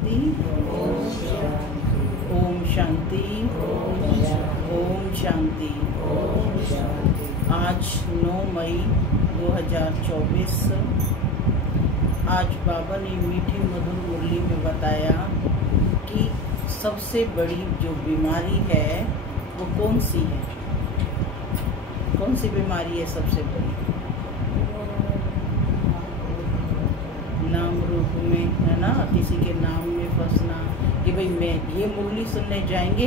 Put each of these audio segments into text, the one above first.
शांति। ओम शांति। ओम शांति। आज 9 मई 2024। आज बाबा ने मीठी मधुर मुरली में बताया कि सबसे बड़ी जो बीमारी है वो कौन सी है। कौन सी बीमारी है सबसे बड़ी? नाम रूप में, है ना, किसी के नाम में फंसना कि भाई मैं ये मुरली सुनने जाएंगे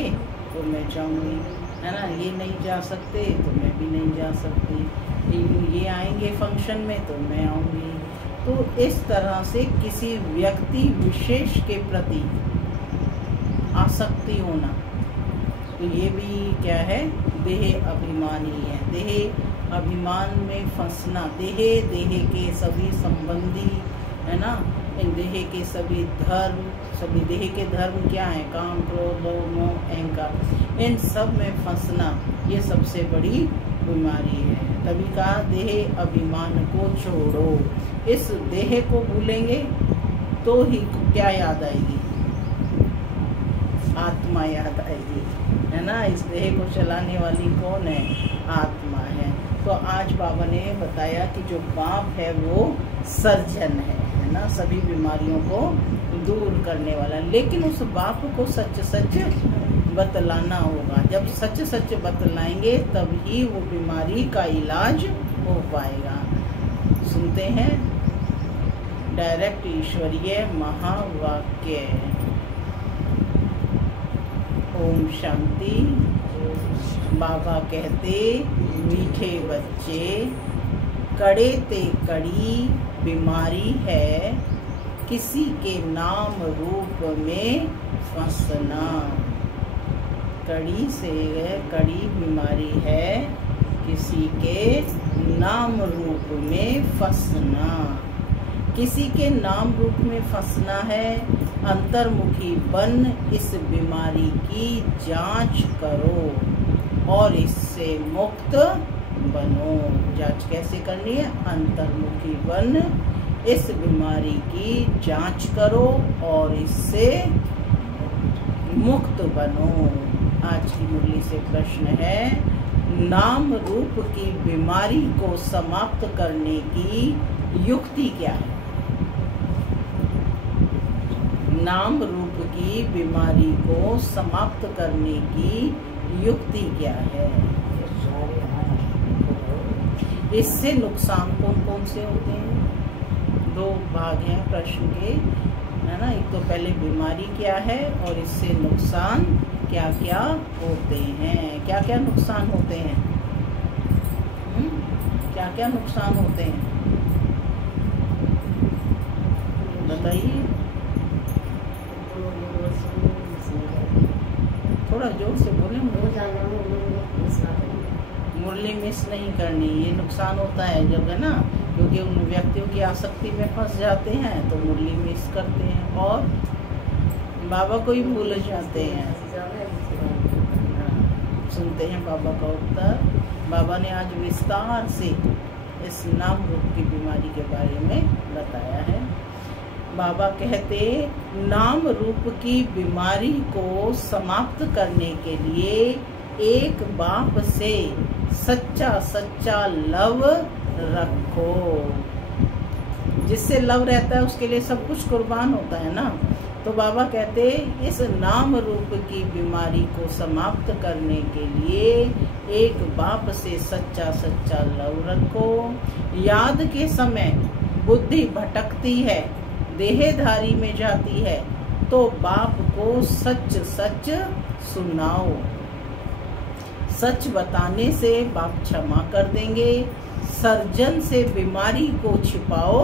तो मैं जाऊंगी, है ना, ये नहीं जा सकते तो मैं भी नहीं जा सकती, ये आएंगे फंक्शन में तो मैं आऊंगी। तो इस तरह से किसी व्यक्ति विशेष के प्रति आसक्ति होना, तो ये भी क्या है? देह अभिमानी है। देह अभिमान में फंसना, देह के सभी संबंधी, है ना, इन देह के सभी धर्म, सभी देह के धर्म क्या है? काम, क्रोध, लोभ, मोह, अहंकार, इन सब में फंसना ये सबसे बड़ी बीमारी है। तभी कहा देह अभिमान को छोड़ो। इस देह को भूलेंगे तो ही क्या याद आएगी? आत्मा याद आएगी, है ना। इस देह को चलाने वाली कौन है? आत्मा है। तो आज बाबा ने बताया कि जो बाप है वो सर्जन है ना, सभी बीमारियों को दूर करने वाला। लेकिन उस बाप को सच सच बतलाना होगा। जब सच सच बतलाएंगे तब ही वो बीमारी का इलाज हो पाएगा। सुनते हैं डायरेक्ट ईश्वरीय महावाक्य। ओम शांति। बाबा कहते, मीठे बच्चे, कड़े ते कड़ी बीमारी है किसी के नाम रूप में फंसना। कड़ी से कड़ी बीमारी है किसी के नाम रूप में फंसना। किसी के नाम रूप में फंसना है। अंतर्मुखी बन इस बीमारी की जांच करो और इससे मुक्त बनो। जांच कैसे करनी है? अंतर्मुखी बन इस बीमारी की जांच करो और इससे मुक्त बनो। आज की मुरली से प्रश्न है, नाम रूप की बीमारी को समाप्त करने की युक्ति क्या है? नाम रूप की बीमारी को समाप्त करने की युक्ति क्या है? इससे नुकसान कौन कौन से होते हैं? 2 भाग हैं प्रश्न के, है ना। एक तो पहले बीमारी क्या है और इससे नुकसान क्या क्या होते हैं। क्या क्या नुकसान होते हैं? क्या क्या नुकसान होते हैं बताइए। थोड़ा जोर से बोले। मुरली मिस नहीं करनी। ये नुकसान होता है जब, है ना, क्योंकि उन व्यक्तियों की आसक्ति में फंस जाते हैं तो मुरली मिस करते हैं और बाबा को ही भूल जाते हैं। सुनते हैं बाबा का उत्तर। बाबा ने आज विस्तार से इस नाम रूप की बीमारी के बारे में बताया है। बाबा कहते, नाम रूप की बीमारी को समाप्त करने के लिए एक बाप से सच्चा सच्चा लव रखो। जिससे लव रहता है उसके लिए सब कुछ कुर्बान होता है ना। तो बाबा कहते, इस नाम रूप की बीमारी को समाप्त करने के लिए एक बाप से सच्चा सच्चा लव रखो। याद के समय बुद्धि भटकती है, देहधारी में जाती है, तो बाप को सच सच सुनाओ। सच बताने से बाप क्षमा कर देंगे। सर्जन से बीमारी को छिपाओ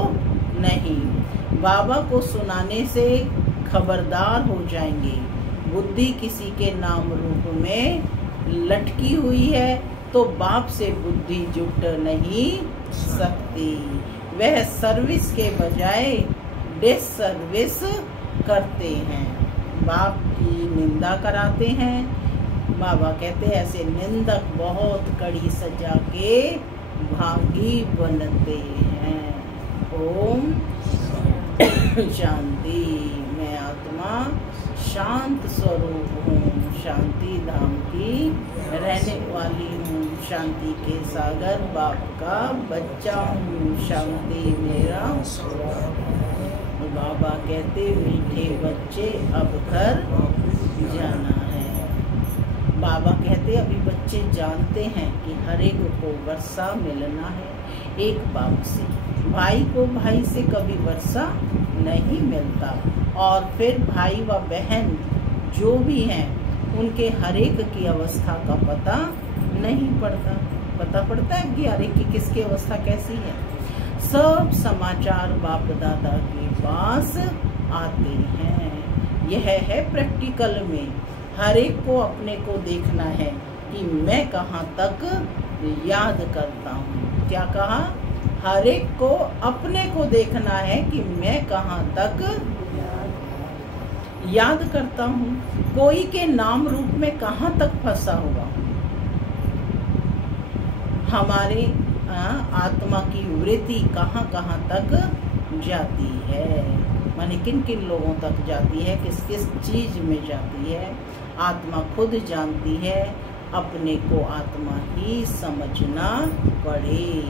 नहीं। बाबा को सुनाने से खबरदार हो जाएंगे। बुद्धि किसी के नाम रूप में लटकी हुई है तो बाप से बुद्धि जुट नहीं सकती। वह सर्विस के बजाय डिसर्विस करते हैं, बाप की निंदा कराते हैं। बाबा कहते हैं ऐसे निंदक बहुत कड़ी सजा के भागी बनते हैं। ओम शांति। मैं आत्मा शांत स्वरूप हूँ, शांति धाम की रहने वाली हूँ, शांति के सागर बाप का बच्चा हूँ, शांति मेरा बाबा कहते मीठे बच्चे अब घर जाना है। बाबा कहते अभी बच्चे जानते हैं कि हर एक को वर्षा मिलना है एक बाप से, भाई को भाई से कभी वर्षा नहीं मिलता। और फिर भाई व बहन जो भी हैं उनके हर एक की अवस्था का पता नहीं पड़ता। पता पड़ता है कि हर एक की किसकी अवस्था कैसी है। सब समाचार बाप दादा के पास आते हैं। यह है प्रैक्टिकल में, हर एक को अपने को देखना है कि मैं कहाँ तक याद करता हूँ। क्या कहा? हर एक को अपने को देखना है कि मैं कहाँ तक याद करता हूँ, कोई के नाम रूप में कहाँ तक फंसा हुआ। हमारे आत्मा की वृत्ति कहाँ कहाँ तक जाती है, माने किन किन लोगों तक जाती है, किस किस चीज में जाती है, आत्मा खुद जानती है। अपने को आत्मा ही समझना पड़े।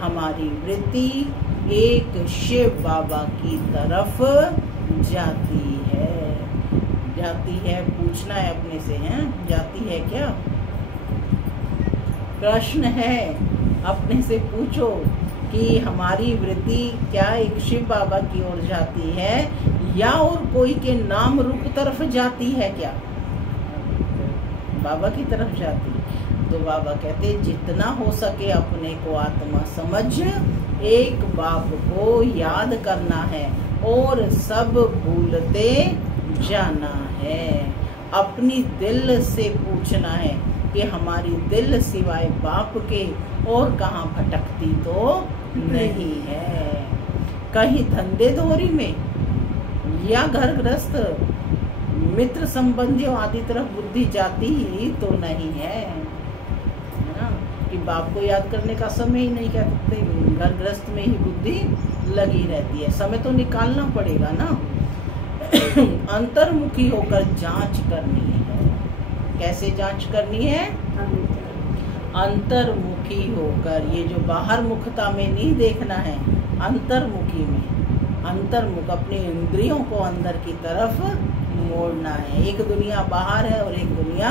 हमारी वृत्ति एक शिव बाबा की तरफ जाती है। जाती है, पूछना है अपने से, हैं जाती है क्या? प्रश्न है, अपने से पूछो कि हमारी वृत्ति क्या एक शिव बाबा की ओर जाती है या और कोई के नाम रूप तरफ जाती है? क्या बाबा की तरफ जाती? तो बाबा कहते जितना हो सके अपने को आत्मा समझ एक बाप को याद करना है और सब भूलते जाना है। अपनी दिल से पूछना है कि हमारी दिल सिवाय बाप के और कहाँ भटकती तो नहीं है। कहीं धंधे धोरी में या घर गृहस्थ मित्र संबंधियों आदि तरफ बुद्धि जाती ही तो नहीं है ना, कि बाप को याद करने का समय ही नहीं कह सकते, घर गृहस्थ में ही बुद्धि लगी रहती है। समय तो निकालना पड़ेगा ना। अंतर्मुखी होकर जांच करनी है। कैसे जांच करनी है? अंतर्मुखी होकर, ये जो बाहर मुखता में नहीं देखना है, अंतर्मुखी में। अंतर्मुख अपनी इंद्रियों को अंदर की तरफ मोड़ना है। एक दुनिया बाहर है और एक दुनिया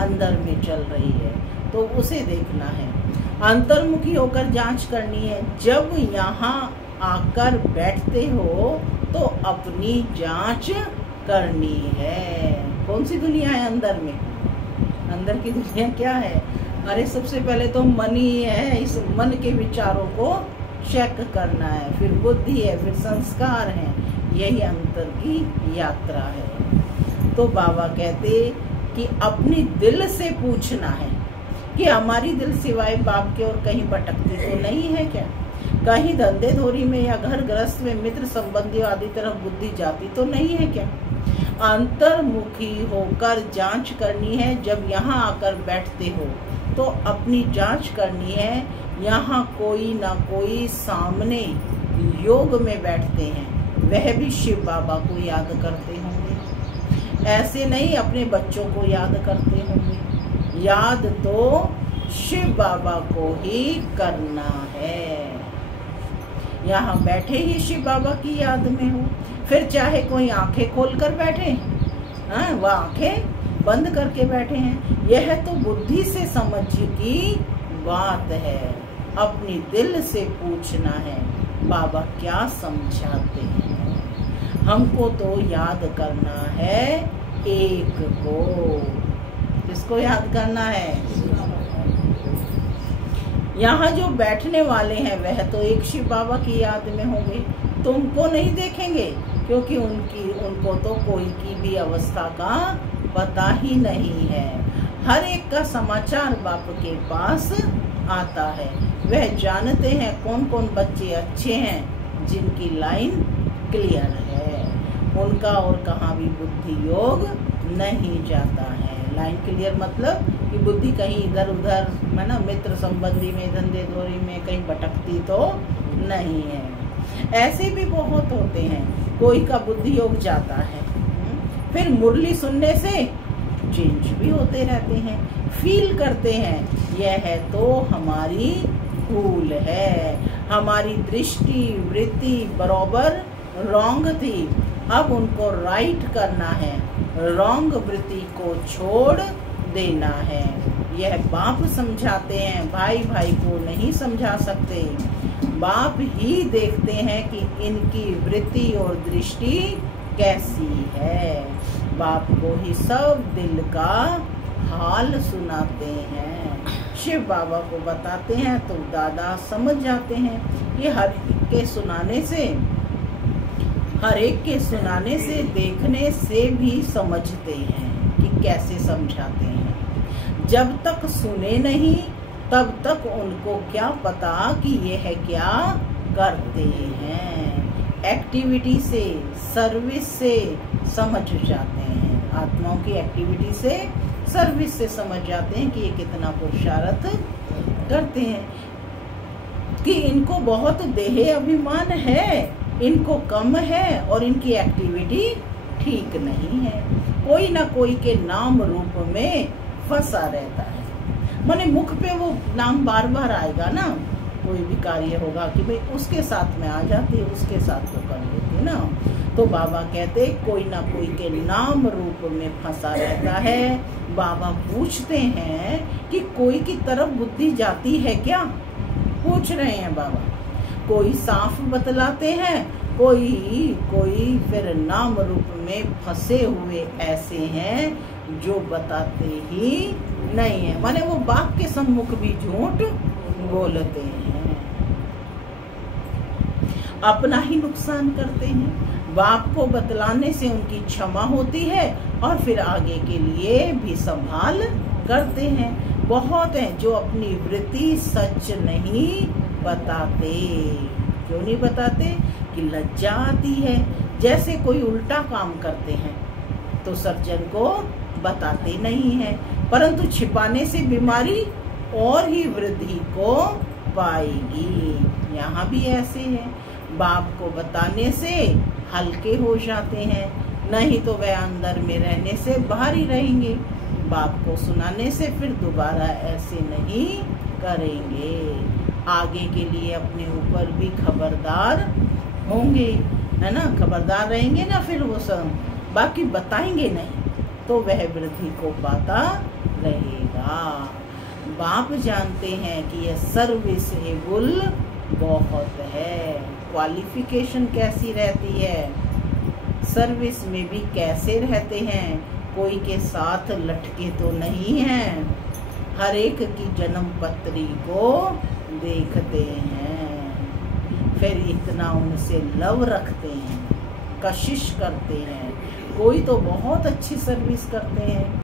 अंदर में चल रही है, तो उसे देखना है। अंतर्मुखी होकर जांच करनी है। जब यहाँ आकर बैठते हो तो अपनी जांच करनी है। कौन सी दुनिया है अंदर में? अंदर की दुनिया क्या है? अरे सबसे पहले तो मन ही है। इस मन के विचारों को चेक करना है, फिर बुद्धि है, फिर संस्कार है। यही अंतर की यात्रा है। तो बाबा कहते कि अपनी दिल से पूछना है कि हमारी दिल सिवाय बाप के और कहीं भटकती तो नहीं है क्या? कहीं धंधे धोरी में या घर गृहस्थ में मित्र संबंधी आदि तरफ बुद्धि जाती तो नहीं है क्या? अंतर्मुखी होकर जांच करनी है। जब यहाँ आकर बैठते हो तो अपनी जांच करनी है। यहाँ कोई ना कोई सामने योग में बैठते हैं, वह भी शिव बाबा को याद करते होंगे। ऐसे नहीं अपने बच्चों को याद करते होंगे। याद तो शिव बाबा को ही करना है। यहाँ बैठे ही शिव बाबा की याद में हो, फिर चाहे कोई आंखें खोलकर बैठे, वह आंखें बंद करके बैठे हैं, यह तो बुद्धि से समझ की बात है। अपनी दिल से पूछना है बाबा क्या समझाते हैं। हमको तो याद करना है एक को। किसको याद करना है? यहाँ जो बैठने वाले हैं वह तो एक शिव बाबा की याद में होंगे, तो उनको नहीं देखेंगे क्योंकि उनको तो कोई की भी अवस्था का पता ही नहीं है। हर एक का समाचार बाप के पास आता है। वह जानते हैं कौन कौन बच्चे अच्छे हैं जिनकी लाइन क्लियर है, उनका और कहाँ भी बुद्धि योग नहीं जाता है। लाइन क्लियर मतलब कि बुद्धि कहीं इधर उधर है ना, मित्र संबंधी में, धंधे धोरी में कहीं भटकती तो नहीं है। ऐसे भी बहुत होते हैं, कोई का बुद्धि योग जाता है, फिर मुरली सुनने से चेंज भी होते रहते हैं, फील करते हैं यह है तो हमारी भूल है, हमारी दृष्टि वृत्ति बराबर रॉन्ग थी, अब उनको राइट करना है, रॉन्ग वृत्ति को छोड़ देना है। यह बाप समझाते हैं, भाई भाई को नहीं समझा सकते। बाप ही देखते हैं कि इनकी वृत्ति और दृष्टि कैसी है। बाप को ही सब दिल का हाल सुनाते हैं। शिव बाबा को बताते हैं तो दादा समझ जाते हैं। ये हर एक के सुनाने से देखने से भी समझते हैं कि कैसे समझाते हैं। जब तक सुने नहीं तब तक उनको क्या पता कि यह क्या करते हैं। एक्टिविटी से, सर्विस से समझ जाते हैं। आत्माओं की एक्टिविटी से, सर्विस से समझ जाते हैं कि ये कितना पुरुषार्थ करते हैं, कि इनको बहुत देह अभिमान है, इनको कम है और इनकी एक्टिविटी ठीक नहीं है। कोई ना कोई के नाम रूप में फंसा रहता है। माने मुख पे वो नाम बार बार आएगा ना, कोई भी कार्य होगा कि भाई उसके साथ में आ जाती, उसके साथ तो कर लेती ना। तो बाबा कहते कोई ना कोई के नाम रूप में फंसा रहता है। बाबा पूछते हैं कि कोई की तरफ बुद्धि जाती है क्या, पूछ रहे हैं बाबा। कोई साफ बतलाते हैं, कोई फिर नाम रूप में फंसे हुए ऐसे हैं जो बताते ही नहीं है। माने वो बाप के सम्मुख भी झूठ बोलते हैं, अपना ही नुकसान करते हैं। बाप को बतलाने से उनकी क्षमा होती है और फिर आगे के लिए भी संभाल करते हैं। बहुत हैं जो अपनी वृत्ति सच नहीं बताते। क्यों नहीं बताते? कि लज्जा आती है। जैसे कोई उल्टा काम करते हैं तो सज्जन को बताते नहीं हैं, परंतु छिपाने से बीमारी और ही वृद्धि को पाएगी। यहाँ भी ऐसे है, बाप को बताने से हल्के हो जाते हैं, नहीं तो वह अंदर में रहने से बाहर ही रहेंगे। बाप को सुनाने से फिर दोबारा ऐसे नहीं करेंगे। आगे के लिए अपने ऊपर भी खबरदार होंगे, है ना, खबरदार रहेंगे ना। फिर वो सब बाकी बताएंगे नहीं तो वह वृद्धि को पाता रहेगा। बाप जानते हैं कि यह सर्विसेबल बहुत है। क्वालिफिकेशन कैसी रहती है, सर्विस में भी कैसे रहते हैं, कोई के साथ लटके तो नहीं हैं, हर एक की जन्म पत्री को देखते हैं, फिर इतना उनसे लव रखते हैं, कशिश करते हैं। कोई तो बहुत अच्छी सर्विस करते हैं।